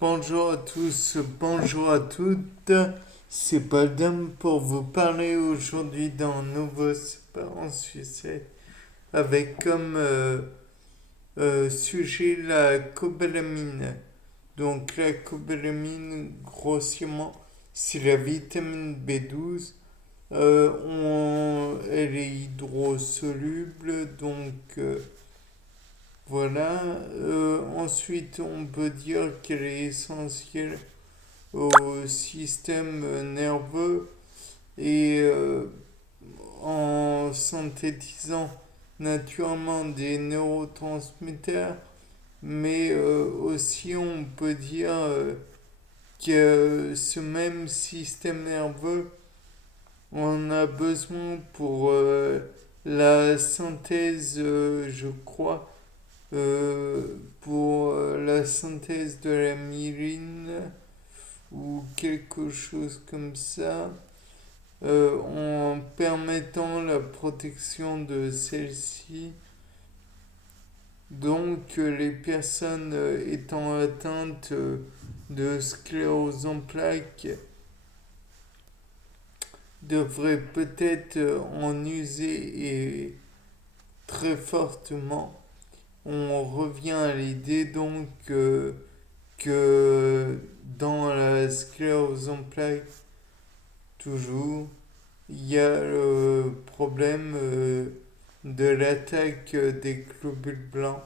Bonjour à tous, bonjour à toutes. C'est Baldum pour vous parler aujourd'hui d'un nouveau Séparant Succès avec comme sujet la cobalaminE. Donc la cobalaminE, grossièrement, c'est la vitamine B12. Elle est hydrosoluble, donc voilà. Ensuite, on peut dire qu'elle est essentielle au système nerveux et en synthétisant naturellement des neurotransmetteurs, mais aussi on peut dire que ce même système nerveux, on a besoin pour la synthèse, je crois, pour la synthèse de la myéline ou quelque chose comme ça, en permettant la protection de celle-ci. Donc les personnes étant atteintes de sclérose en plaques devraient peut-être en user et très fortement. On revient à l'idée donc que dans la sclérose en plaques, toujours, il y a le problème de l'attaque des globules blancs.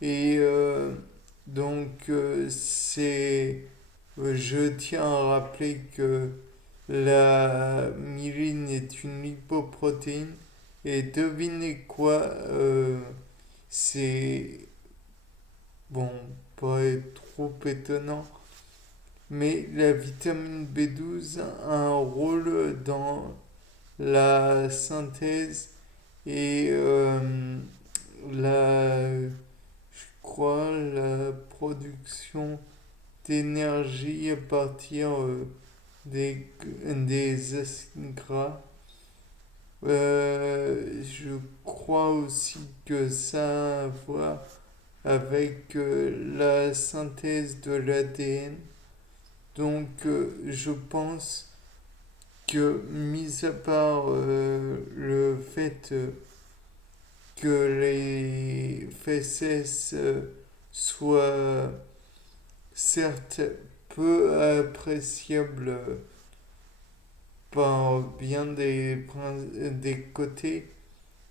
Et je tiens à rappeler que la myéline est une lipoprotéine. Et devinez quoi, c'est, bon, pas être trop étonnant, mais la vitamine B12 a un rôle dans la synthèse et je crois, la production d'énergie à partir des acides gras. Je crois aussi que ça a à voir avec la synthèse de l'ADN. Donc je pense que, mis à part le fait que les fesses soient certes peu appréciables par bien des côtés,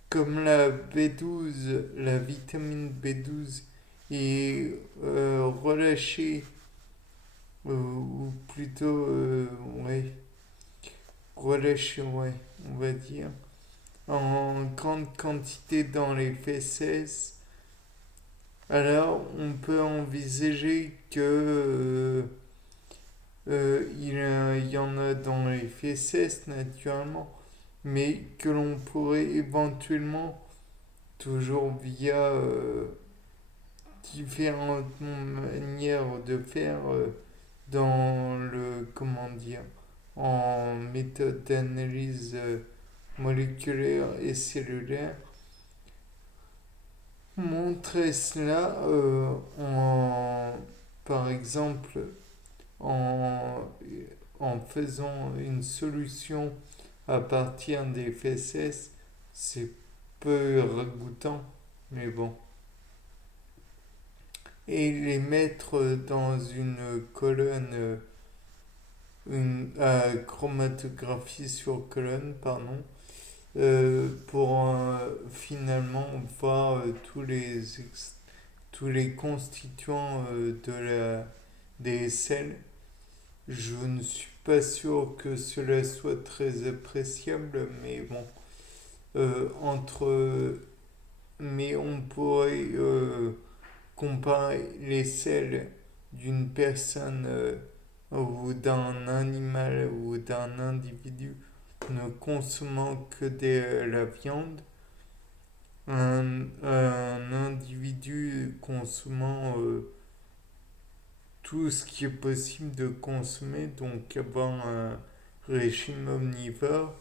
comme la B12, la vitamine B12 est relâchée, ou plutôt, ouais, relâchée, ouais, on va dire, en grande quantité dans les fesses, alors on peut envisager que il y en a dans les fesses naturellement, mais que l'on pourrait éventuellement, toujours via différentes manières de faire dans le, comment dire, en méthode d'analyse moléculaire et cellulaire, montrer cela par exemple, en, en faisant une solution à partir des fesses. C'est peu ragoûtant, mais bon. Et les mettre dans une colonne, une chromatographie sur colonne, pardon, pour finalement voir tous les constituants des selles. Je ne suis pas sûr que cela soit très appréciable, mais bon, mais on pourrait comparer les selles d'une personne ou d'un animal ou d'un individu ne consommant que de la viande, un individu consommant tout ce qui est possible de consommer, donc avoir un régime omnivore,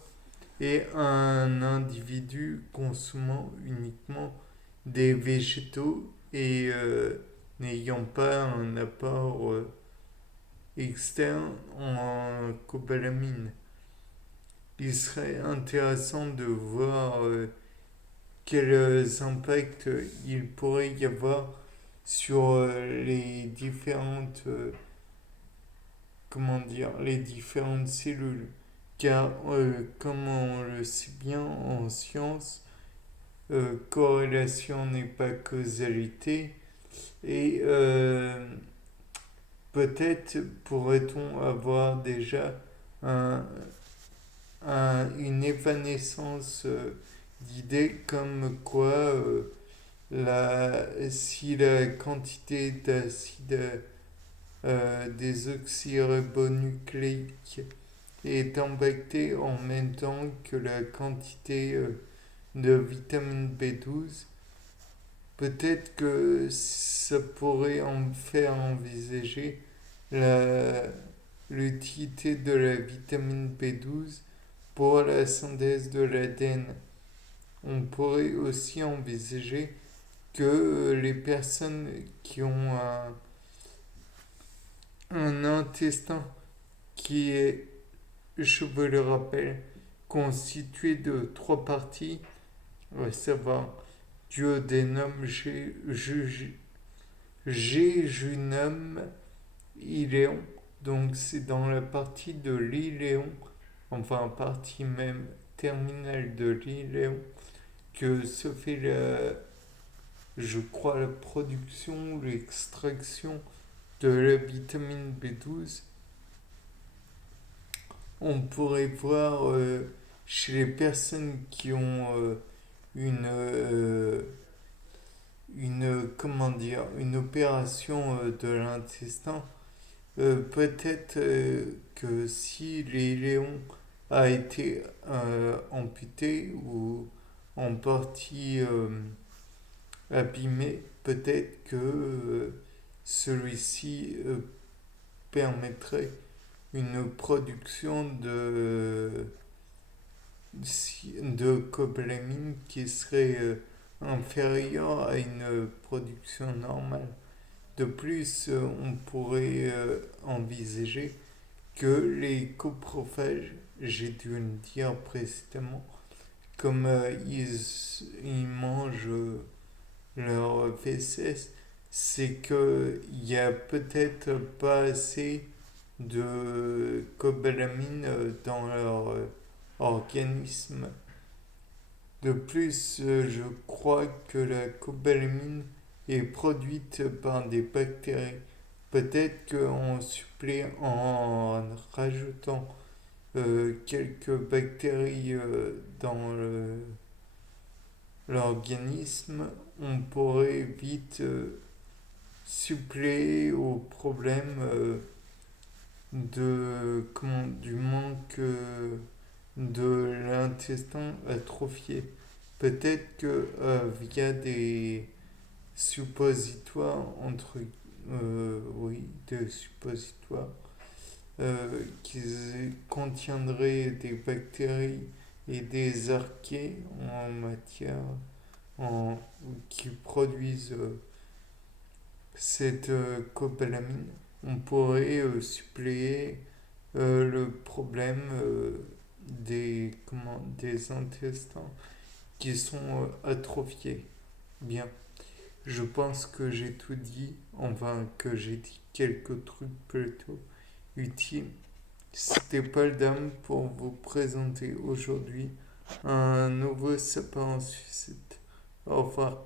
et un individu consommant uniquement des végétaux et n'ayant pas un apport externe en cobalamin. Il serait intéressant de voir quels impacts il pourrait y avoir sur les différentes comment dire les différentes cellules, car comme on le sait bien en science, corrélation n'est pas causalité, et peut-être pourrait-on avoir déjà un, une évanescence d'idées comme quoi si la quantité d'acide désoxyribonucléique est impactée en même temps que la quantité de vitamine B12, peut-être que ça pourrait en faire envisager la, l'utilité de la vitamine B12 pour la synthèse de l'ADN. On pourrait aussi envisager que les personnes qui ont un intestin qui est, je vous le rappelle, constitué de trois parties, à savoir duodénum, jéjunum, iléon. Donc c'est dans la partie de l'iléon, enfin partie même terminale de l'iléon, que se fait je crois, la production ou l'extraction de la vitamine B12. On pourrait voir chez les personnes qui ont une, comment dire, une opération de l'intestin, peut-être que si les léons a été amputé ou en partie abîmé, peut-être que celui-ci permettrait une production de cobalamin qui serait inférieure à une production normale. De plus, on pourrait envisager que les coprophages, j'ai dû le dire précédemment, comme ils mangent leur fesses, c'est qu'il n'y a peut-être pas assez de cobalamin dans leur organisme. De plus, je crois que la cobalamine est produite par des bactéries. Peut-être qu'en en rajoutant quelques bactéries dans l'organisme, on pourrait vite suppléer au problème du manque de l'intestin atrophié. Peut-être que via des suppositoires oui, des suppositoires qui contiendraient des bactéries et des archées en matière en, qui produisent cette cobalamine, on pourrait suppléer le problème des intestins qui sont atrophiés. Bien, je pense que j'ai tout dit, enfin que j'ai dit quelques trucs plutôt utiles. C'était Paul Dame pour vous présenter aujourd'hui un nouveau sapin en sucette. Au revoir.